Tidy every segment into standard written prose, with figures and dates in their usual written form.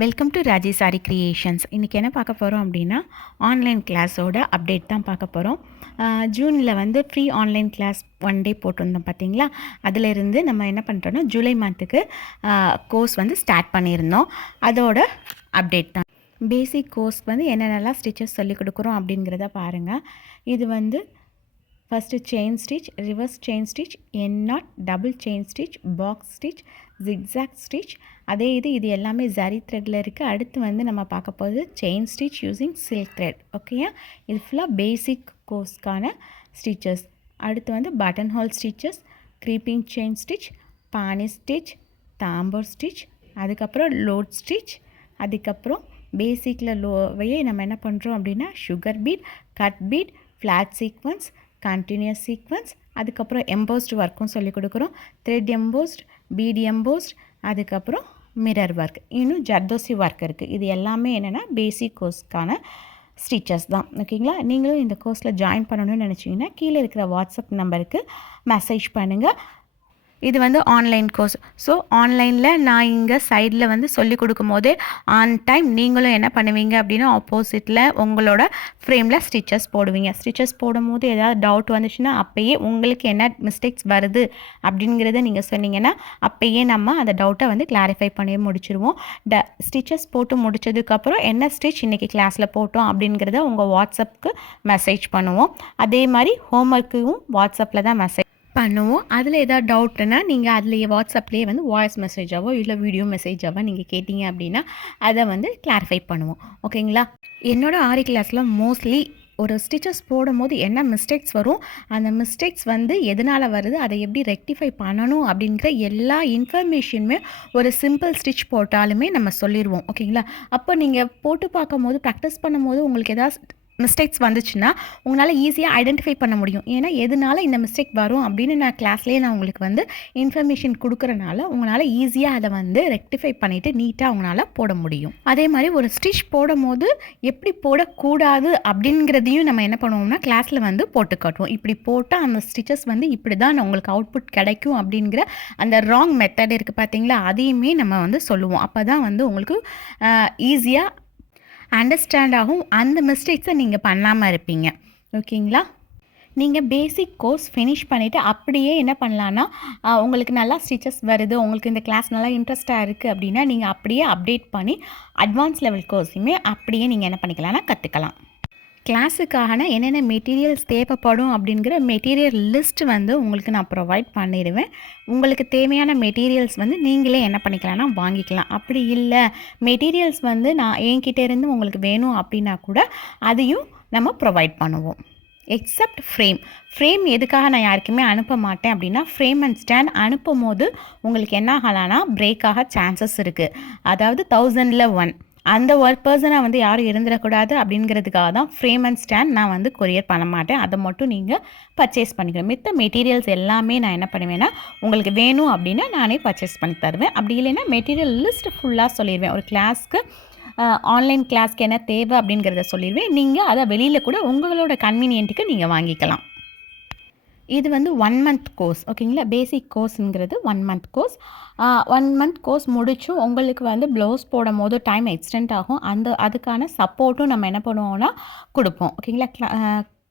Welcome to Raji sorry creations. இன்றைக்கி என்ன பார்க்க போகிறோம் அப்படின்னா ஆன்லைன் கிளாஸோட அப்டேட் தான் பார்க்க போகிறோம். ஜூனில் வந்து ஃப்ரீ ஆன்லைன் கிளாஸ் 1 டே போட்டிருந்தோம் பார்த்தீங்களா. அதிலிருந்து நம்ம என்ன பண்ணுறோன்னா ஜூலை மந்த்துக்கு கோர்ஸ் வந்து ஸ்டார்ட் பண்ணியிருந்தோம். அதோட அப்டேட் தான். பேசிக் கோர்ஸ் வந்து என்னென்னலாம் ஸ்டிச்சஸ் சொல்லிக் கொடுக்குறோம் அப்படிங்கிறத பாருங்கள். இது வந்து first chain stitch, reverse chain stitch, N not, double chain stitch, box stitch, zigzag stitch. அதே இது எல்லாமே ஜரி த்ரெட்டில் இருக்குது. அடுத்து வந்து நம்ம பார்க்க போகிறது chain stitch using silk thread. ஓகேயா, இது ஃபுல்லாக பேசிக் கோர்ஸ்க்கான ஸ்டிச்சஸ். அடுத்து வந்து buttonhole stitches, creeping chain stitch, பானி ஸ்டிச், தாம்பூர் ஸ்டிச், அதுக்கப்புறம் லோட் ஸ்டிச். அதுக்கப்புறம் பேசிக்கில் லோவையே நம்ம என்ன பண்ணுறோம் அப்படின்னா sugar bead, cut bead, flat sequins, continuous sequins, அதுக்கப்புறம் எம்போஸ்டு ஒர்க்கும் சொல்லிக் கொடுக்குறோம். த்ரெட் எம்போஸ்ட், பீட் எம்போஸ்ட், அதுக்கப்புறம் மிரர் ஒர்க், இன்னும் ஜர்தோசி ஒர்க் இருக்குது. இது எல்லாமே என்னென்னா பேசிக் கோர்ஸ்க்கான ஸ்டிச்சஸ் தான். ஓகேங்களா, நீங்களும் இந்த கோர்ஸில் ஜாயின் பண்ணணும்னு நினச்சிங்கன்னா கீழே இருக்கிற வாட்ஸ்அப் நம்பருக்கு மெசேஜ் பண்ணுங்கள். இது வந்து ஆன்லைன் கோர்ஸ். ஸோ ஆன்லைனில் நான் இங்கே சைடில் வந்து சொல்லிக் கொடுக்கும் போதே ஆன் டைம் நீங்களும் என்ன பண்ணுவீங்க அப்படின்னா ஆப்போசிட்டில் உங்களோட ஃப்ரேமில் ஸ்டிச்சஸ் போடுவீங்க. ஸ்டிச்சஸ் போடும்போது ஏதாவது டவுட் வந்துச்சுன்னா அப்போயே உங்களுக்கு என்ன மிஸ்டேக்ஸ் வருது அப்படிங்கிறத நீங்கள் சொன்னீங்கன்னா அப்போயே நம்ம அந்த டவுட்டை வந்து கிளாரிஃபை பண்ணி முடிச்சிடுவோம். ஸ்டிச்சஸ் போட்டு முடித்ததுக்கப்புறம் என்ன ஸ்டிச் இன்றைக்கி கிளாஸில் போட்டோம் அப்படிங்கிறத உங்கள் வாட்ஸ்அப்புக்கு மெசேஜ் பண்ணுவோம். அதே மாதிரி ஹோம்ஒர்க்கும் வாட்ஸ்அப்பில் தான் மெசேஜ் பண்ணுவோம். அதில் ஏதாவது டவுட்னா நீங்கள் அதில் வாட்ஸ்அப்லேயே வந்து வாய்ஸ் மெசேஜாவோ இல்லை வீடியோ மெசேஜாவோ நீங்கள் கேட்டிங்க அப்படின்னா அதை வந்து கிளாரிஃபை பண்ணுவோம். ஓகேங்களா, என்னோடய ஆரி கிளாஸில் மோஸ்ட்லி ஒரு ஸ்டிச்சஸ் போடும்போது என்ன மிஸ்டேக்ஸ் வரும், அந்த மிஸ்டேக்ஸ் வந்து எதனால் வருது, அதை எப்படி ரெக்டிஃபை பண்ணணும் அப்படிங்கிற எல்லா இன்ஃபர்மேஷனுமே ஒரு சிம்பிள் ஸ்டிச் போட்டாலுமே நம்ம சொல்லிடுவோம். ஓகேங்களா, அப்போ நீங்கள் போட்டு பார்க்கும்போது ப்ராக்டிஸ் பண்ணும்போது உங்களுக்கு ஏதாவது மிஸ்டேக்ஸ் வந்துச்சுன்னா உங்களால் ஈஸியாக ஐடென்டிஃபை பண்ண முடியும். ஏன்னா எதனால இந்த மிஸ்டேக் வரும் அப்படின்னு நான் கிளாஸ்லேயே நான் உங்களுக்கு வந்து இன்ஃபர்மேஷன் கொடுக்குறனால உங்களால் ஈஸியாக அதை வந்து ரெக்டிஃபை பண்ணிவிட்டு நீட்டாக உங்களால் போட முடியும். அதே மாதிரி ஒரு ஸ்டிச் போடும் போது எப்படி போடக்கூடாது அப்படிங்கிறதையும் நம்ம என்ன பண்ணுவோம்னா கிளாஸில் வந்து போட்டு காட்டுவோம். இப்படி போட்டால் அந்த ஸ்டிச்சஸ் வந்து இப்படி தான் உங்களுக்கு அவுட்புட் கிடைக்கும் அப்படிங்கிற அந்த ராங் மெத்தட் இருக்குது பார்த்தீங்களா, அதையுமே நம்ம வந்து சொல்லுவோம். அப்போ தான் வந்து உங்களுக்கு ஈஸியாக அண்டர்ஸ்டாண்ட் ஆகும், அந்த மிஸ்டேக்ஸை நீங்கள் பண்ணாமல் இருப்பீங்க. ஓகேங்களா, நீங்கள் பேசிக் கோர்ஸ் ஃபினிஷ் பண்ணிவிட்டு அப்படியே என்ன பண்ணலான்னா உங்களுக்கு நல்லா ஸ்டிச்சஸ் வருது, உங்களுக்கு இந்த கிளாஸ் நல்லா இன்ட்ரெஸ்ட்டாக இருக்குது அப்படின்னா நீங்கள் அப்படியே அப்டேட் பண்ணி அட்வான்ஸ் லெவல் கோர்ஸுமே அப்படியே நீங்கள் என்ன பண்ணிக்கலாம்னா கற்றுக்கலாம். கிளாஸுக்கான என்னென்ன மெட்டீரியல்ஸ் தேவைப்படும் அப்படிங்கிற மெட்டீரியல் லிஸ்ட் வந்து உங்களுக்கு நான் ப்ரொவைட் பண்ணிடுவேன். உங்களுக்கு தேவையான மெட்டீரியல்ஸ் வந்து நீங்களே என்ன பண்ணிக்கலாம்னா வாங்கிக்கலாம். அப்படி இல்லை மெட்டீரியல்ஸ் வந்து நான் என்கிட்ட இருந்து உங்களுக்கு வேணும் அப்படின்னா கூட அதையும் நம்ம ப்ரொவைட் பண்ணுவோம். எக்ஸப்ட் ஃப்ரேம் எதுக்காக நான் யாருக்குமே அனுப்ப மாட்டேன் அப்படின்னா ஃப்ரேம் அண்ட் ஸ்டாண்ட் அனுப்பும் போது உங்களுக்கு என்ன ஆகலான்னா பிரேக் ஆக சான்சஸ் இருக்குது. அதாவது 1000ல் 1 அந்த ஒரு பர்சனை வந்து யாரும் இருந்துடக்கூடாது அப்படிங்கிறதுக்காக தான் ஃப்ரேம் அண்ட் ஸ்டாண்ட் நான் வந்து கொரியர் பண்ண மாட்டேன். அதை மட்டும் நீங்கள் பர்ச்சேஸ் பண்ணிக்கணும். மித்த மெட்டீரியல்ஸ் எல்லாமே நான் என்ன பண்ணுவேன்னா உங்களுக்கு வேணும் அப்படின்னா நானே பர்ச்சேஸ் பண்ணி தருவேன். அப்படி இல்லைன்னா மெட்டீரியல் லிஸ்ட் ஃபுல்லாக சொல்லிடுவேன். ஒரு கிளாஸ்க்கு ஆன்லைன் கிளாஸ்க்கு என்ன தேவை அப்படிங்கிறத சொல்லிடுவேன். நீங்கள் அதை வெளியில் கூட உங்களோட கன்வீனியன்ட்டுக்கு நீங்கள் வாங்கிக்கலாம். இது வந்து 1 மந்த் கோர்ஸ். ஓகேங்களா, பேசிக் கோர்ஸுங்கிறது 1 மந்த் கோர்ஸ். 1 மந்த் கோர்ஸ் முடிச்சும் உங்களுக்கு வந்து ப்ளவுஸ் போடும் போது டைம் எக்ஸ்டெண்ட் ஆகும். அதுக்கான சப்போர்ட்டும் நம்ம என்ன பண்ணுவோம்னா கொடுப்போம். ஓகேங்களா,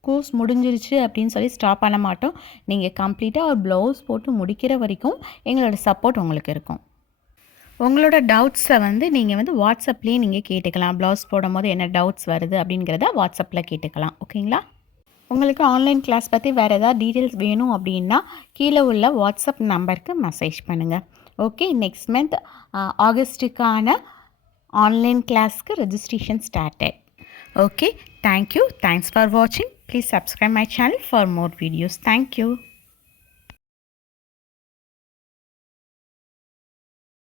கோர்ஸ் முடிஞ்சிருச்சு அப்படின்னு சொல்லி ஸ்டாப் பண்ண மாட்டோம். நீங்கள் கம்ப்ளீட்டாக ஒரு ப்ளவுஸ் போட்டு முடிக்கிற வரைக்கும் எங்களோட சப்போர்ட் உங்களுக்கு இருக்கும். உங்களோட டவுட்ஸை வந்து நீங்கள் வந்து வாட்ஸ்அப்லேயே நீங்கள் கேட்டுக்கலாம். ப்ளவுஸ் போடும் போது என்ன டவுட்ஸ் வருது அப்படிங்கிறத வாட்ஸ்அப்பில் கேட்டுக்கலாம். ஓகேங்களா, உங்களுக்கு ஆன்லைன் கிளாஸ் பற்றி வேறு ஏதாவது டீட்டெயில்ஸ் வேணும் அப்படின்னா கீழே உள்ள வாட்ஸ்அப் நம்பருக்கு மெசேஜ் பண்ணுங்கள். ஓகே, நெக்ஸ்ட் மந்த் ஆகஸ்ட்டுக்கான ஆன்லைன் கிளாஸ்க்கு registration started. Okay, thank you. Thanks for வாட்சிங். Please subscribe my channel for more videos. Thank you.